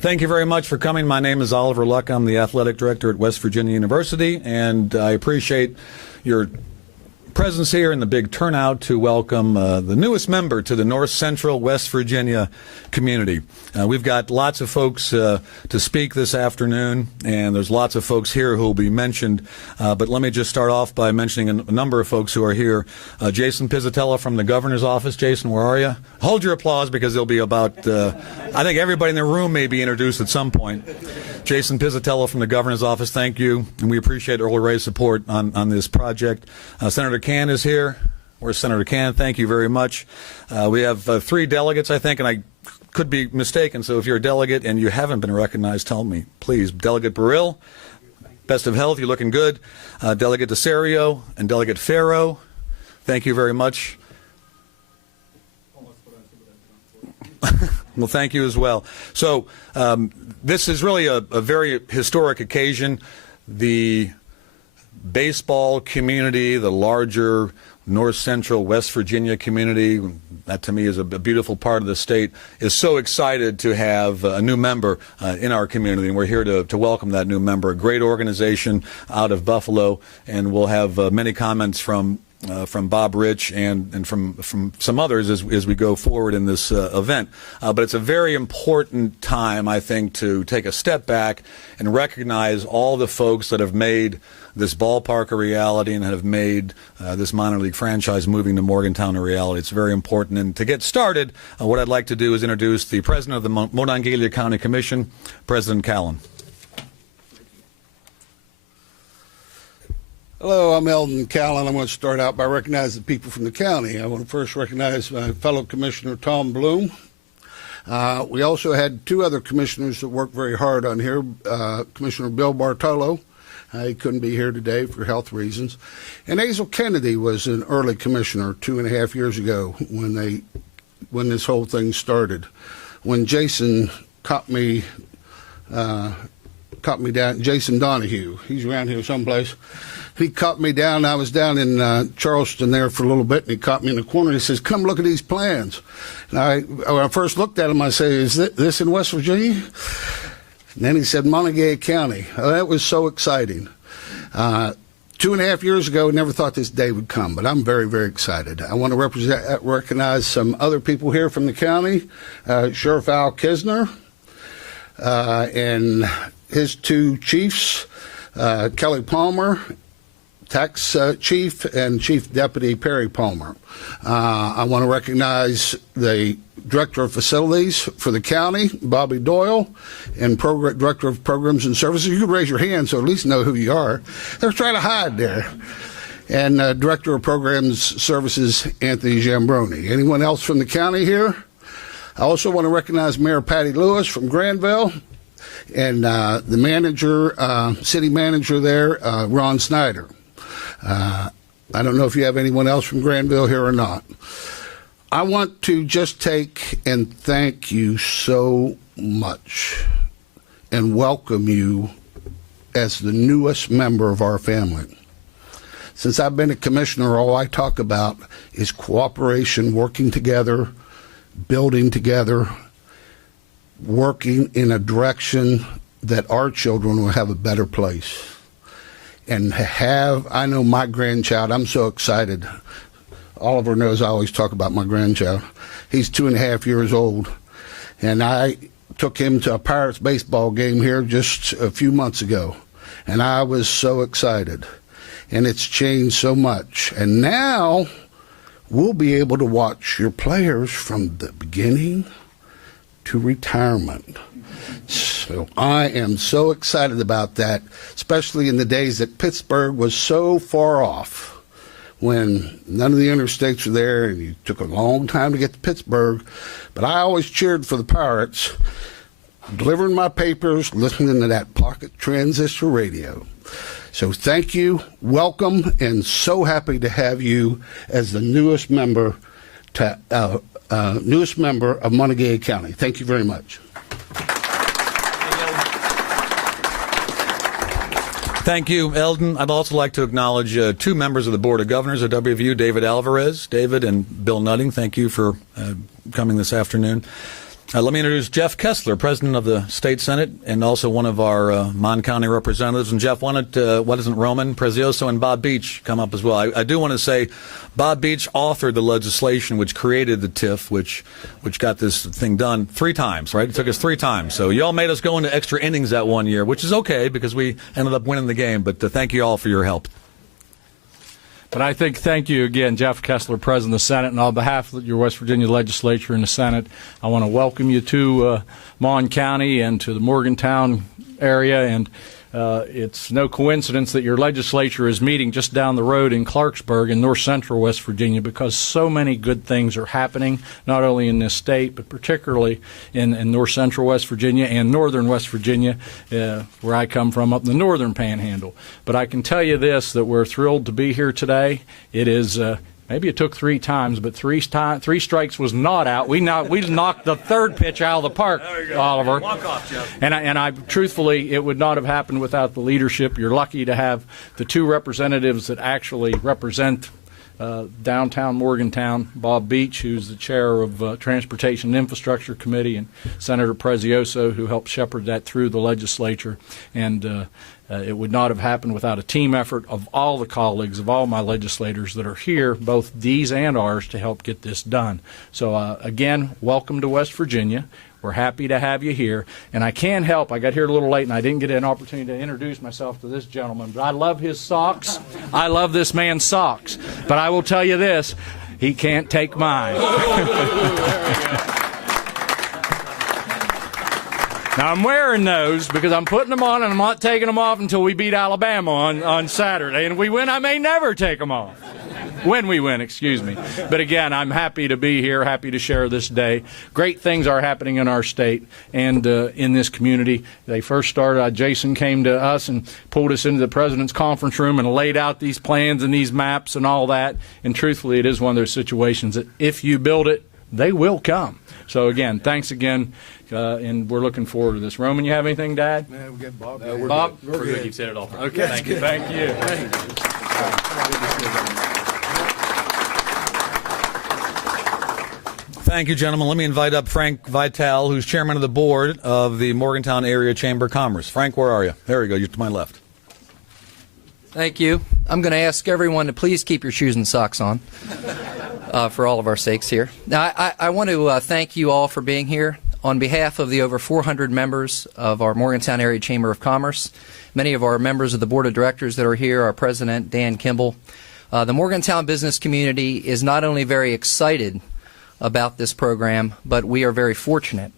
Thank you very much for coming. My name is Oliver Luck. I'm the athletic director at West Virginia University, and I appreciate your presence here and the big turnout to welcome the newest member to the North Central West Virginia community. We've got lots of folks to speak this afternoon, and there's lots of folks here who will be mentioned. But let me just start off by mentioning a number of folks who are here. Jason Pizzatella from the governor's office. Jason, where are you? Hold your applause because there'll be about, I think everybody in the room may be introduced at some point. Jason Pizzatella from the governor's office, thank you. And we appreciate Earl Ray's support on this project. Senator Cann is here. Where's Senator Cann? Thank you very much. We have 3 delegates, I think, and I could be mistaken. So if you're a delegate and you haven't been recognized, tell me, please. Delegate Burrill, best of health. You're looking good. Delegate DeSario and Delegate Farrow, thank you very much. Well, thank you as well. So this is really a very historic occasion. The baseball community, the larger North Central West Virginia community, that to me is a beautiful part of the state, is so excited to have a new member in our community, and we're here to welcome that new member. A great organization out of Buffalo, and we'll have many comments from Bob Rich and from some others as we go forward in this event. But it's a very important time, I think, to take a step back and recognize all the folks that have made this ballpark a reality and have made this minor league franchise moving to Morgantown a reality. It's very important. And to get started, what I'd like to do is introduce the president of the Monongalia County Commission, President Callan. Hello, I'm Eldon Callan. I want to start out by recognizing the people from the county. I want to first recognize my fellow Commissioner Tom Bloom. We also had 2 other commissioners that worked very hard on here. Commissioner Bill Bartolo, he couldn't be here today for health reasons. And Hazel Kennedy was an early commissioner 2.5 years ago when this whole thing started. When Jason caught me down, Jason Donahue, he's around here someplace. He caught me down. I was down in Charleston there for a little bit, and he caught me in the corner. He says, "Come look at these plans." And when I first looked at him, I said, "Is this in West Virginia?" And then he said, "Monongalia County." That was so exciting. 2.5 years ago, never thought this day would come, but I'm very, very excited. I want to recognize some other people here from the county. Sheriff Al Kisner and his 2 chiefs, Kelly Palmer, Tax Chief, and Chief Deputy Perry Palmer. I want to recognize the Director of Facilities for the county, Bobby Doyle, and Director of Programs and Services. You can raise your hand so at least know who you are. They're trying to hide there. And Director of Programs Services, Anthony Jambroni. Anyone else from the county here? I also want to recognize Mayor Patty Lewis from Granville, and the manager, city manager there, Ron Snyder. I don't know if you have anyone else from Granville here or not. I want to just take and thank you so much and welcome you as the newest member of our family. Since I've been a commissioner, all I talk about is cooperation, working together, building together, working in a direction that our children will have a better place. And I know my grandchild, I'm so excited. Oliver knows I always talk about my grandchild. He's 2.5 years old. And I took him to a Pirates baseball game here just a few months ago. And I was so excited. And it's changed so much. And now we'll be able to watch your players from the beginning to retirement. So I am so excited about that, especially in the days that Pittsburgh was so far off, when none of the interstates were there and you took a long time to get to Pittsburgh. But I always cheered for the Pirates, delivering my papers, listening to that pocket transistor radio. So thank you, welcome, and so happy to have you as the newest member of Monongalia County. Thank you very much. Thank you, Eldon. I'd also like to acknowledge 2 members of the Board of Governors of WVU, David Alvarez. David and Bill Nutting, thank you for coming this afternoon. Let me introduce Jeff Kessler, President of the State Senate, and also one of our Mon County representatives. And Jeff, why doesn't Roman Prezioso and Bob Beach come up as well? I do want to say Bob Beach authored the legislation which created the TIF, which got this thing done 3 times, right? It took us 3 times. So you all made us go into extra innings that one year, which is okay because we ended up winning the game. But thank you all for your help. But I thank you again, Jeff Kessler, President of the Senate, and on behalf of your West Virginia legislature and the Senate, I want to welcome you to Mon County and to the Morgantown area. And it's no coincidence that your legislature is meeting just down the road in Clarksburg in north central West Virginia, because so many good things are happening, not only in this state, but particularly in north central West Virginia and northern West Virginia, where I come from, up in the northern panhandle. But I can tell you this, that we're thrilled to be here today. It is maybe it took 3 times, but 3 strikes was not out. We knocked the 3rd pitch out of the park, Oliver. Walk off, Jeff. And I truthfully, it would not have happened without the leadership. You're lucky to have the 2 representatives that actually represent downtown Morgantown, Bob Beach, who's the chair of Transportation and Infrastructure Committee, and Senator Prezioso, who helped shepherd that through the legislature. And it would not have happened without a team effort of all the colleagues, of all my legislators that are here, both D's and R's, to help get this done. So again, welcome to West Virginia. We're happy to have you here. And I can't help, I got here a little late and I didn't get an opportunity to introduce myself to this gentleman, but I love his socks. I love this man's socks. But I will tell you this, he can't take mine. Now, I'm wearing those because I'm putting them on and I'm not taking them off until we beat Alabama on Saturday. And if we win, I may never take them off. When we win, excuse me. But again, I'm happy to be here, happy to share this day. Great things are happening in our state and in this community. They first started, Jason came to us and pulled us into the president's conference room and laid out these plans and these maps and all that. And truthfully, it is one of those situations that if you build it, they will come. So again, thanks again, and we're looking forward to this. Roman, you have anything to add? No, we got Bob. Bob? We're good. You've said it all. Okay, thank you. Thank you. Thank you, gentlemen. Let me invite up Frank Vitale, who's chairman of the board of the Morgantown Area Chamber of Commerce. Frank, where are you? There we go. You're to my left. Thank you. I'm going to ask everyone to please keep your shoes and socks on for all of our sakes here. Now, I want to thank you all for being here. On behalf of the over 400 members of our Morgantown Area Chamber of Commerce, many of our members of the board of directors that are here, our president, Dan Kimball, the Morgantown business community is not only very excited about this program, but we are very fortunate.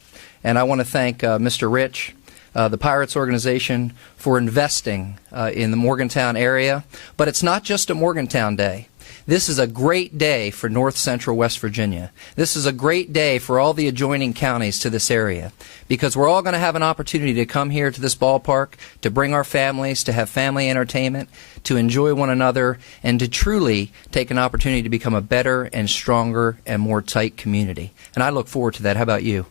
And I want to thank Mr. Rich, the Pirates organization, for investing in the Morgantown area. But it's not just a Morgantown Day. This is a great day for north central West Virginia. This is a great day for all the adjoining counties to this area, because we're all going to have an opportunity to come here to this ballpark, to bring our families, to have family entertainment, to enjoy one another, and to truly take an opportunity to become a better and stronger and more tight community. And I look forward to that. How about you?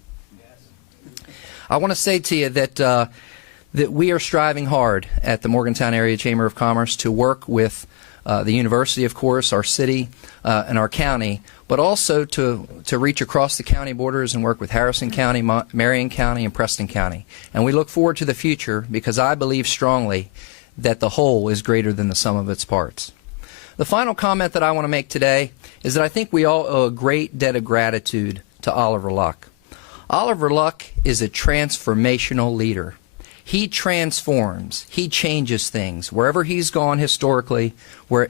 I want to say to you that that we are striving hard at the Morgantown Area Chamber of Commerce to work with the university, of course, our city, and our county, but also to reach across the county borders and work with Harrison County, Marion County, and Preston County. And we look forward to the future because I believe strongly that the whole is greater than the sum of its parts. The final comment that I want to make today is that I think we all owe a great debt of gratitude to Oliver Luck. Oliver Luck is a transformational leader. He transforms, he changes things. Wherever he's gone historically,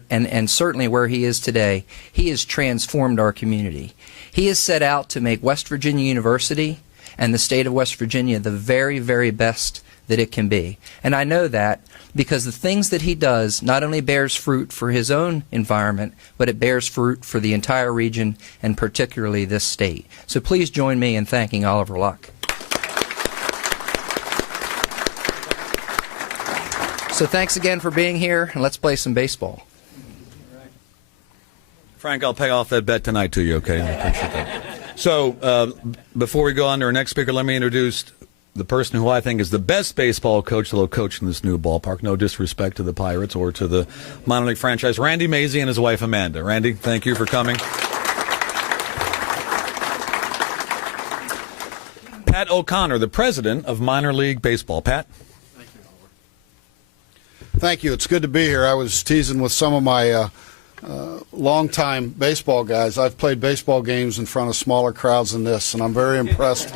and certainly where he is today, he has transformed our community. He has set out to make West Virginia University and the state of West Virginia the very, very best that it can be. And I know that because the things that he does not only bears fruit for his own environment, but it bears fruit for the entire region and particularly this state. So please join me in thanking Oliver Luck. So thanks again for being here, and let's play some baseball. Frank, I'll pay off that bet tonight to you, okay? I appreciate that. So before we go on to our next speaker, let me introduce the person who I think is the best baseball coach that will coach in this new ballpark. No disrespect to the Pirates or to the minor league franchise. Randy Mazey and his wife Amanda. Randy, thank you for coming. Pat O'Connor, the president of Minor League Baseball. Pat? Thank you. It's good to be here. I was teasing with some of my longtime baseball guys. I've played baseball games in front of smaller crowds than this, and I'm very impressed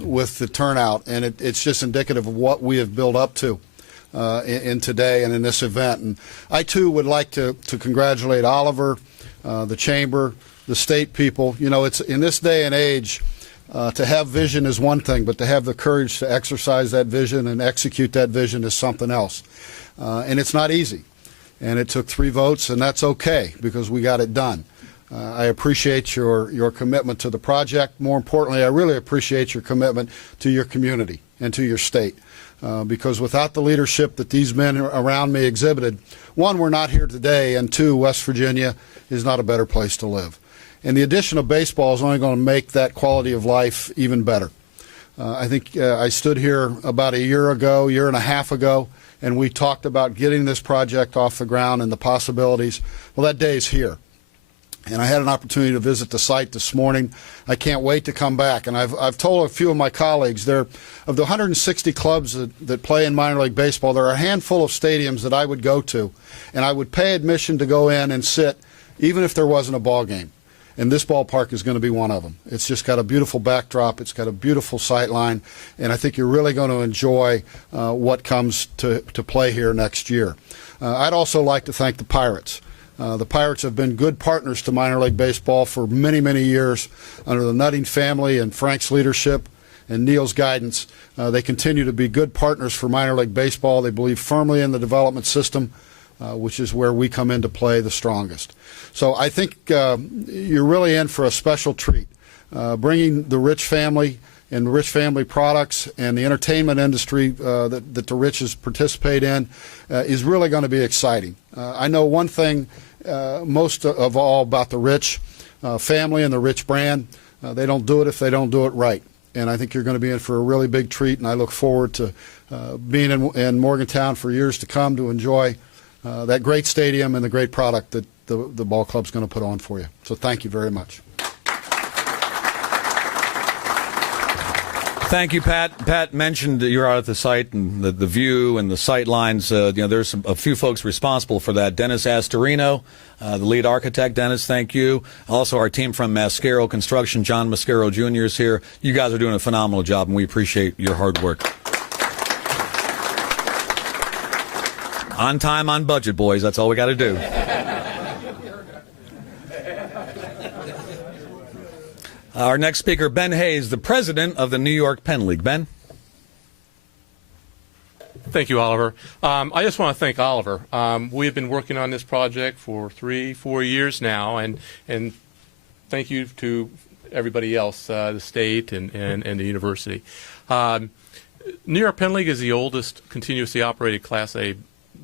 with the turnout. And it's just indicative of what we have built up to in today and in this event. And I, too, would like to congratulate Oliver, the Chamber, the state people. You know, it's in this day and age, to have vision is one thing, but to have the courage to exercise that vision and execute that vision is something else. And it's not easy. And it took 3 votes, and that's okay because we got it done. I appreciate your commitment to the project. More importantly, I really appreciate your commitment to your community and to your state. Because without the leadership that these men around me exhibited, 1, we're not here today, and 2, West Virginia is not a better place to live. And the addition of baseball is only going to make that quality of life even better. I think I stood here about a year and a half ago, and we talked about getting this project off the ground and the possibilities. Well, that day is here. And I had an opportunity to visit the site this morning. I can't wait to come back. And I've told a few of my colleagues, of the 160 clubs that play in minor league baseball, there are a handful of stadiums that I would go to, and I would pay admission to go in and sit, even if there wasn't a ball game. And this ballpark is going to be one of them. It's just got a beautiful backdrop. It's got a beautiful sight line. And I think you're really going to enjoy what comes to play here next year. I'd also like to thank the Pirates. The Pirates have been good partners to minor league baseball for many, many years under the Nutting family and Frank's leadership and Neil's guidance. They continue to be good partners for minor league baseball. They believe firmly in the development system, which is where we come into play the strongest. So I think you're really in for a special treat. Bringing the Rich family and the Rich family products and the entertainment industry that the Riches participate in is really going to be exciting. I know one thing most of all about the Rich family and the Rich brand. They don't do it if they don't do it right. And I think you're going to be in for a really big treat, and I look forward to being in Morgantown for years to come to enjoy that great stadium and the great product that the ball club's going to put on for you. So thank you very much. Thank you, Pat. Pat mentioned that you're out at the site and the view and the sight lines. There's a few folks responsible for that. Dennis Astorino, the lead architect. Dennis, thank you. Also, our team from Mascaro Construction, John Mascaro Jr. is here. You guys are doing a phenomenal job, and we appreciate your hard work. On time, on budget, boys. That's all we got to do. Our next speaker, Ben Hayes, the president of the New York Penn League. Ben? Thank you, Oliver. I just want to thank Oliver. We have been working on this project for 3-4 years now, and thank you to everybody else, the state and the university. New York Penn League is the oldest continuously operated Class A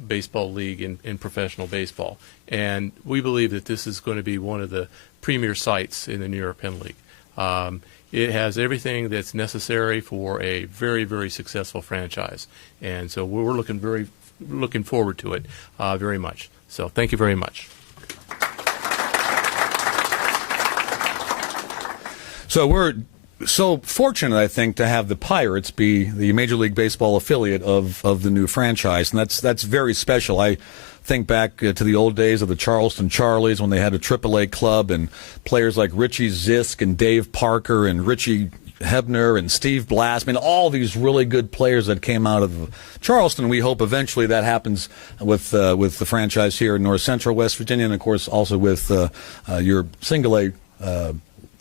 baseball league in professional baseball, and we believe that this is going to be one of the premier sites in the New York Penn League. It has everything that's necessary for a very, very successful franchise, and so we're looking forward to it very much. So thank you very much. So we're so fortunate, I think, to have the Pirates be the Major League Baseball affiliate of the new franchise, and that's very special. I think back to the old days of the Charleston Charlies when they had a AAA club and players like Richie Zisk and Dave Parker and Richie Hebner and Steve Blass. I mean, all these really good players that came out of Charleston. We hope eventually that happens with the franchise here in North Central West Virginia, and of course also with your single A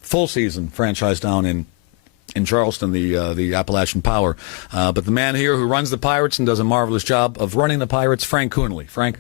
full season franchise down in Charleston, the Appalachian Power. But the man here who runs the Pirates and does a marvelous job of running the Pirates, Frank Coonley. Frank?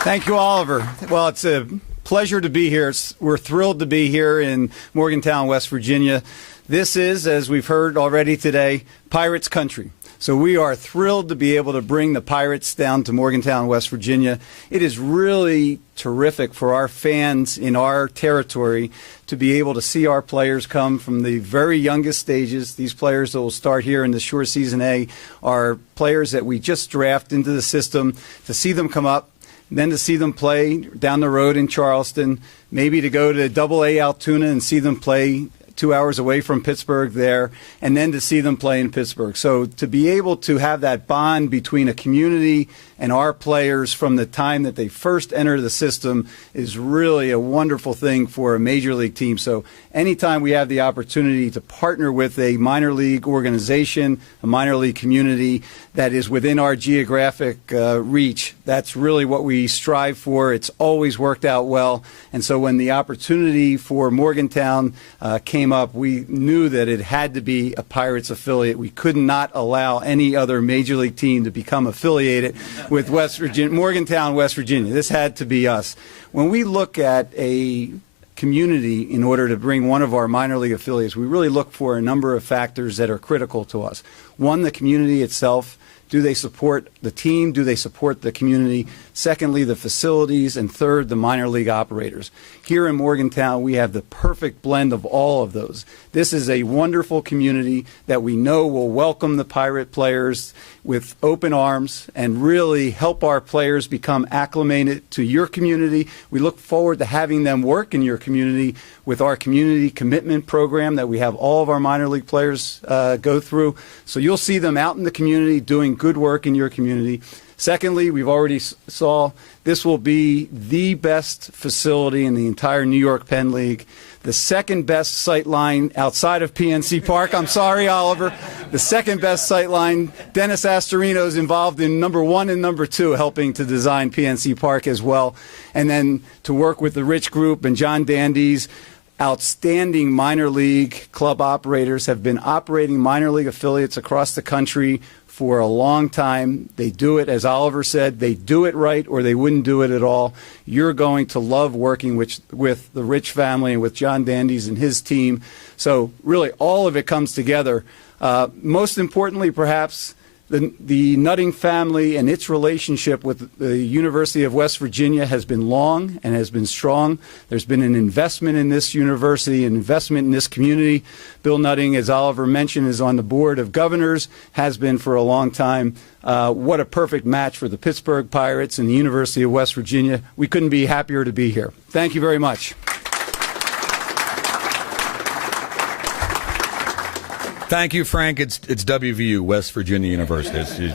Thank you, Oliver. Well, it's a pleasure to be here. We're thrilled to be here in Morgantown, West Virginia. This is, as we've heard already today, Pirates country. So we are thrilled to be able to bring the Pirates down to Morgantown, West Virginia. It is really terrific for our fans in our territory to be able to see our players come from the very youngest stages. These players that will start here in the Shore Season A are players that we just draft into the system. To see them come up then to see them play down the road in Charleston, maybe to go to Double-A Altoona and see them play 2 hours away from Pittsburgh there, and then to see them play in Pittsburgh. So to be able to have that bond between a community and our players from the time that they first enter the system is really a wonderful thing for a major league team. So anytime we have the opportunity to partner with a minor league organization, a minor league community that is within our geographic reach, that's really what we strive for. It's always worked out well. And so when the opportunity for Morgantown came up, we knew that it had to be a Pirates affiliate. We could not allow any other major league team to become affiliated with West Virginia, Morgantown, West Virginia. This had to be us. When we look at a community in order to bring one of our minor league affiliates, we really look for a number of factors that are critical to us. One, the community itself. Do they support the team? Do they support the community? Secondly, the facilities. And third, the minor league operators. Here in Morgantown, we have the perfect blend of all of those. This is a wonderful community that we know will welcome the Pirate players with open arms and really help our players become acclimated to your community. We look forward to having them work in your community with our community commitment program that we have all of our minor league players go through. So you'll see them out in the community doing good work in your community. Secondly, we've already saw this will be the best facility in the entire New York Penn League. The second best sight line outside of PNC Park. I'm sorry, Oliver. The second best sight line. Dennis Astorino is involved in number 1 and number 2, helping to design PNC Park as well. And then to work with the Rich Group and John Dandy's outstanding minor league club operators have been operating minor league affiliates across the country for a long time. They do it, as Oliver said, they do it right or they wouldn't do it at all. You're going to love working with the Rich family and with John Dandy's and his team. So really all of it comes together. Most importantly, perhaps, the Nutting family and its relationship with the University of West Virginia has been long and has been strong. There's been an investment in this university, an investment in this community. Bill Nutting, as Oliver mentioned, is on the board of governors, has been for a long time. What a perfect match for the Pittsburgh Pirates and the University of West Virginia. We couldn't be happier to be here. Thank you very much. Thank you, Frank. It's WVU, West Virginia University.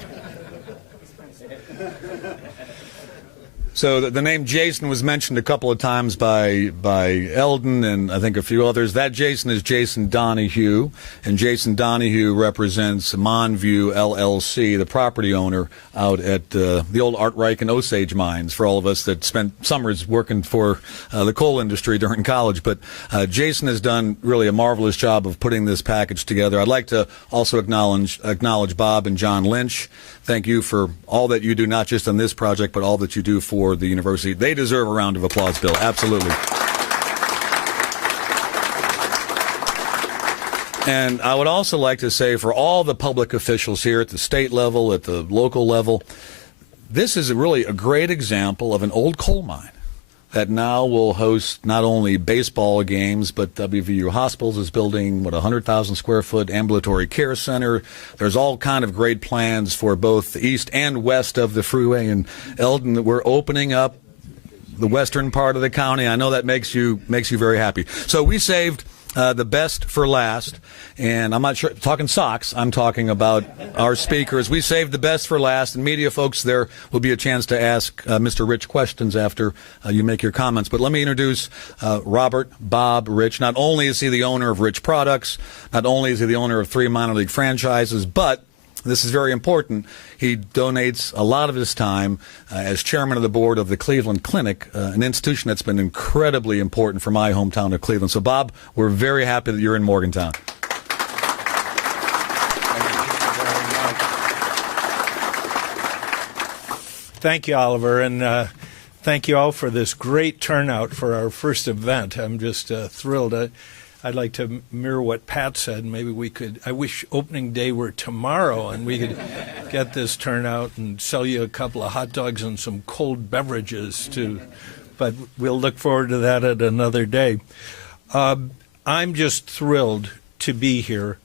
So the name Jason was mentioned a couple of times by Eldon and I think a few others. That Jason is Jason Donahue, and Jason Donahue represents Monview LLC, the property owner out at the old Art Reich and Osage mines, for all of us that spent summers working for the coal industry during college. But Jason has done really a marvelous job of putting this package together. I'd like to also acknowledge Bob and John Lynch. Thank you for all that you do, not just on this project, but all that you do for the university. They deserve a round of applause, Bill. Absolutely. And I would also like to say for all the public officials here at the state level, at the local level, this is really a great example of an old coal mine that now will host not only baseball games, but WVU Hospitals is building, 100,000 square foot ambulatory care center. There's all kind of great plans for both the east and west of the freeway. And Eldon, we're opening up the western part of the county. I know that makes you very happy. So we saved the best for last, and I'm not sure, talking socks, I'm talking about our speakers. We saved the best for last, and media folks, there will be a chance to ask Mr. Rich questions after you make your comments. But let me introduce Robert Bob Rich. Not only is he the owner of Rich Products, not only is he the owner of 3 minor league franchises, but this is very important. He donates a lot of his time as chairman of the board of the Cleveland Clinic, an institution that's been incredibly important for my hometown of Cleveland. So, Bob, we're very happy that you're in Morgantown. Thank you, Oliver, and thank you all for this great turnout for our first event. I'm just thrilled. I'd like to mirror what Pat said. Maybe I wish opening day were tomorrow and we could get this turnout and sell you a couple of hot dogs and some cold beverages too. But we'll look forward to that at another day. I'm just thrilled to be here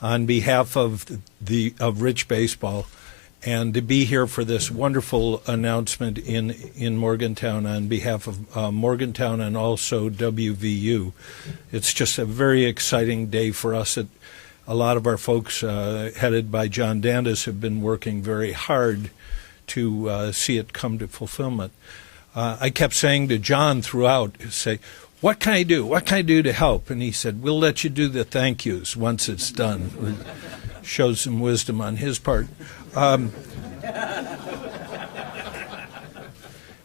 on behalf of Rich Baseball and to be here for this wonderful announcement in Morgantown on behalf of Morgantown and also WVU. It's just a very exciting day for us. A lot of our folks, headed by John Dandis, have been working very hard to see it come to fulfillment. I kept saying to John throughout, what can I do? What can I do to help? And he said, we'll let you do the thank yous once it's done. Showed some wisdom on his part.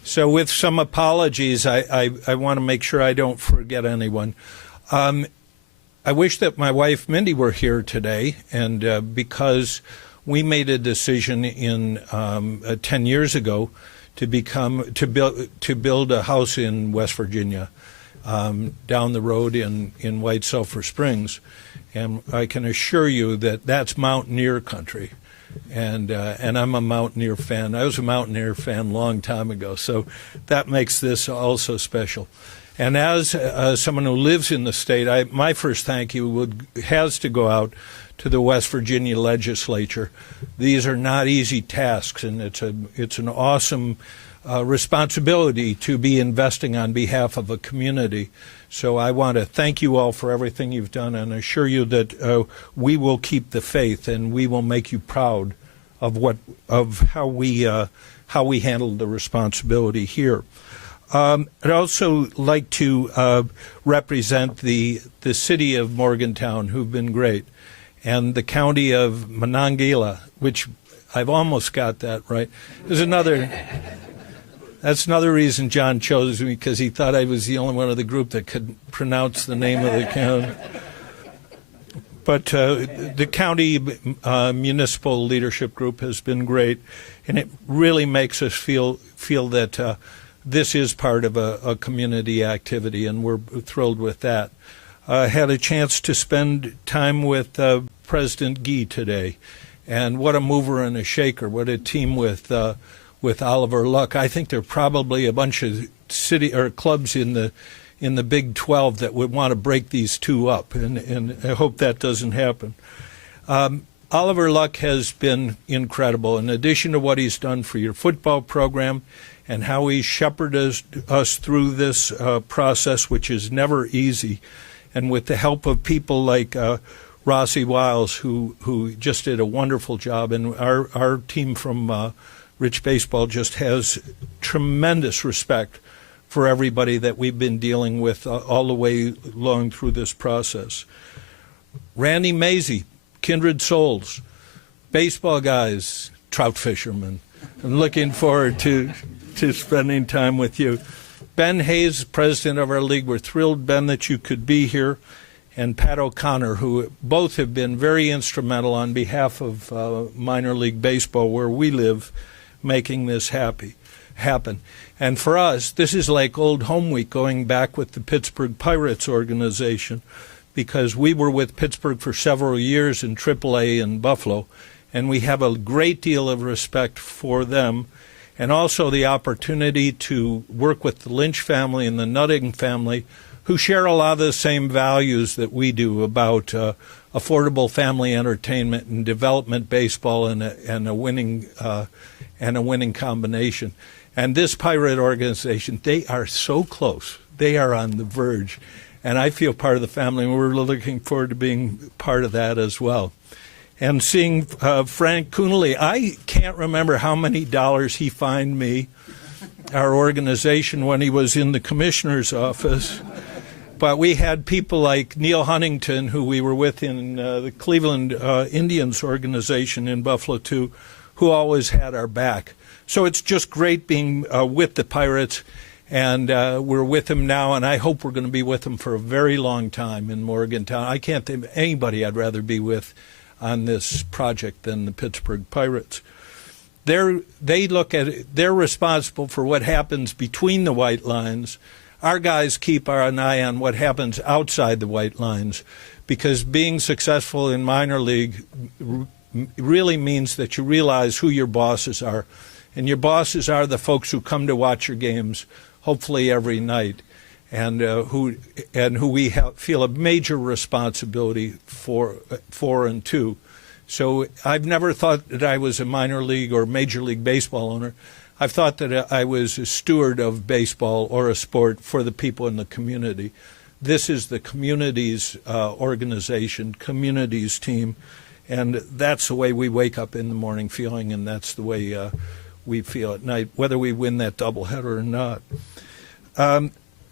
So with some apologies, I want to make sure I don't forget anyone. I wish that my wife Mindy were here today, and because we made a decision in 10 years ago to build a house in West Virginia, down the road in White Sulphur Springs, and I can assure you that that's mountaineer country, and I'm a mountaineer fan. I was a mountaineer fan a long time ago, so that makes this also special. And as someone who lives in the state, my first thank you has to go out to the West Virginia legislature. These are not easy tasks, and it's an awesome responsibility to be investing on behalf of a community. So I want to thank you all for everything you've done and assure you that we will keep the faith and we will make you proud of how we handled the responsibility here. I'd also like to represent the city of Morgantown, who've been great, and the county of Monongahela, which I've almost got that right. That's another reason John chose me, because he thought I was the only one of the group that could pronounce the name of the county. But the county municipal leadership group has been great, and it really makes us feel that this is part of a community activity, and we're thrilled with that. I had a chance to spend time with President Gee today, and what a mover and a shaker, what a team with Oliver Luck. I think there are probably a bunch of city or clubs in the Big 12 that would want to break these two up, and I hope that doesn't happen. Oliver Luck has been incredible. In addition to what he's done for your football program and how he shepherded us through this process, which is never easy, and with the help of people like Rossi Wiles, who just did a wonderful job, and our team from Rich Baseball just has tremendous respect for everybody that we've been dealing with all the way along through this process. Randy Mazie, kindred souls, baseball guys, trout fishermen. I'm looking forward to spending time with you. Ben Hayes, president of our league, we're thrilled, Ben, that you could be here, and Pat O'Connor, who both have been very instrumental on behalf of minor league baseball, where we live, making this happen. And for us, this is like old home week, going back with the Pittsburgh Pirates organization, because we were with Pittsburgh for several years in AAA in Buffalo, and we have a great deal of respect for them, and also the opportunity to work with the Lynch family and the Nutting family, who share a lot of the same values that we do about affordable family entertainment and development baseball and a winning combination. And this pirate organization, they are so close. They are on the verge. And I feel part of the family, and we're looking forward to being part of that as well. And seeing Frank Coonley, I can't remember how many dollars he fined me, our organization, when he was in the commissioner's office. But we had people like Neil Huntington, who we were with in the Cleveland Indians organization in Buffalo, too, who always had our back. So it's just great being with the Pirates, and we're with them now, and I hope we're going to be with them for a very long time in Morgantown. I can't think of anybody I'd rather be with on this project than the Pittsburgh Pirates. They look at it, they're responsible for what happens between the white lines. Our guys keep an eye on what happens outside the white lines, because being successful in minor league really means that you realize who your bosses are. And your bosses are the folks who come to watch your games, hopefully every night, and who we feel a major responsibility for and to. So I've never thought that I was a minor league or major league baseball owner. I've thought that I was a steward of baseball or a sport for the people in the community. This is the community's organization, community's team, and that's the way we wake up in the morning feeling, and that's the way we feel at night, whether we win that doubleheader or not.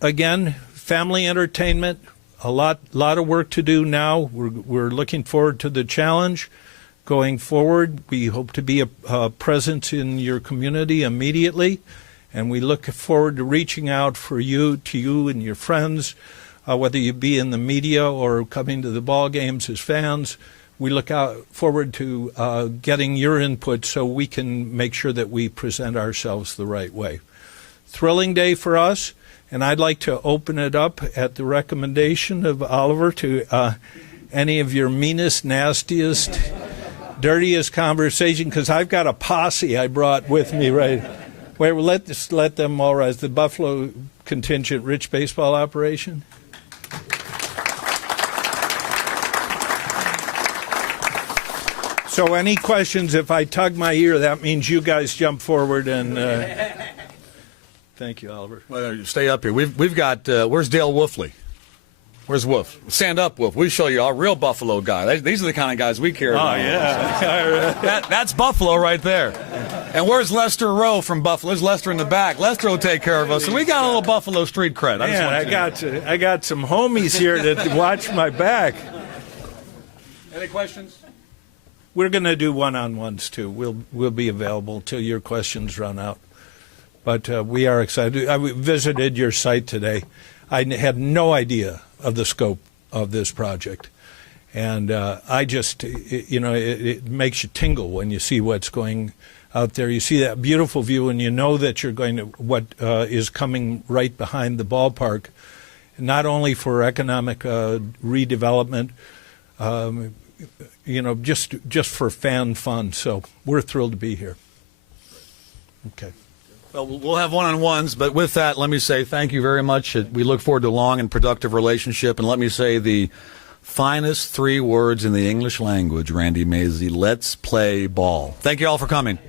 Again, family entertainment, a lot of work to do now. We're looking forward to the challenge. Going forward, we hope to be a presence in your community immediately, and we look forward to reaching out to you and your friends, whether you be in the media or coming to the ball games as fans. We look forward to getting your input so we can make sure that we present ourselves the right way. Thrilling day for us, and I'd like to open it up at the recommendation of Oliver to any of your meanest, nastiest, dirtiest conversation, because I've got a posse I brought with me, right? Wait, well, let them all rise. The Buffalo contingent rich baseball operation. So any questions? If I tug my ear, that means you guys jump forward and thank you, Oliver. Well, stay up here. We've got, where's Dale Wolfley? Where's Wolf? Stand up, Wolf. We show you a real Buffalo guy. These are the kind of guys we care about. Oh, yeah. That's Buffalo right there. And where's Lester Rowe from Buffalo? There's Lester in the back. Lester will take care of us. So we got a little Buffalo street cred. I got some homies here that watch my back. Any questions? We're going to do one-on-ones, too. We'll be available till your questions run out. But we are excited. I visited your site today. I had no idea of the scope of this project. And I just, it makes you tingle when you see what's going out there. You see that beautiful view, and you know that you're going to, what is coming right behind the ballpark, not only for economic redevelopment, just for fan fun. So we're thrilled to be here. Okay. Well, we'll have one-on-ones, but with that, let me say thank you very much. We look forward to a long and productive relationship, and let me say the finest 3 words in the English language, Randy Mazie: let's play ball. Thank you all for coming.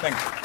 Thanks.